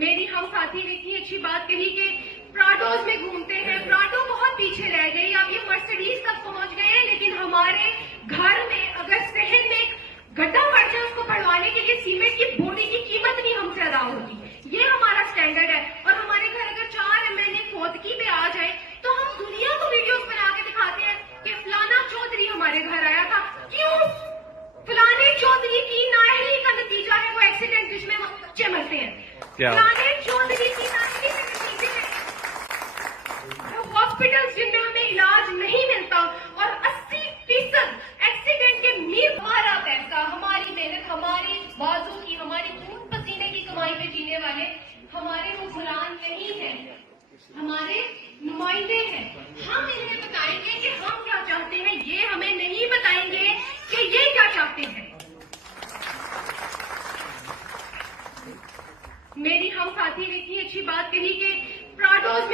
मेरी हम साथी ने इतनी अच्छी बात कही कि प्राडोज में घूमते हैं, प्राडो बहुत पीछे रह गई, अब ये मर्सिडीज तक पहुंच गए हैं। लेकिन हमारे घर में अगर शहर में एक गड्ढा पड़ जाए, उसको बढ़वाने के लिए सीमेंट की बोरी की कीमत नहीं हमसे अदा होती। ये हमारा स्टैंडर्ड है। और हमारे घर अगर 4 MLA खोदकी पे आ जाए तो हम दुनिया को वीडियोस बना के दिखाते हैं कि फलाना चौधरी हमारे घर आया था। क्यों? फलाने चौधरी की नाअहली का नतीजा है वो एक्सीडेंट जिसमें बच्चे मरते हैं। फलाने चौधरी की नाअहली के नतीजे में हॉस्पिटल जिनमें हमें इलाज नहीं मिलता और 80% एक्सीडेंट के मीर हमारा पैसा, हमारी मेहनत, हमारी बाजू की, हमारी खून पसीने की कमाई पे जीने वाले हमारे वो गुलाम नहीं है, हमारे नुमाइंदे हैं। हम इन्हें बताएंगे कि हम क्या चाहते हैं, ये हमें नहीं बताएंगे कि ये क्या चाहते हैं। मेरी हम साथी ने इतनी अच्छी बात कही कि प्राडोज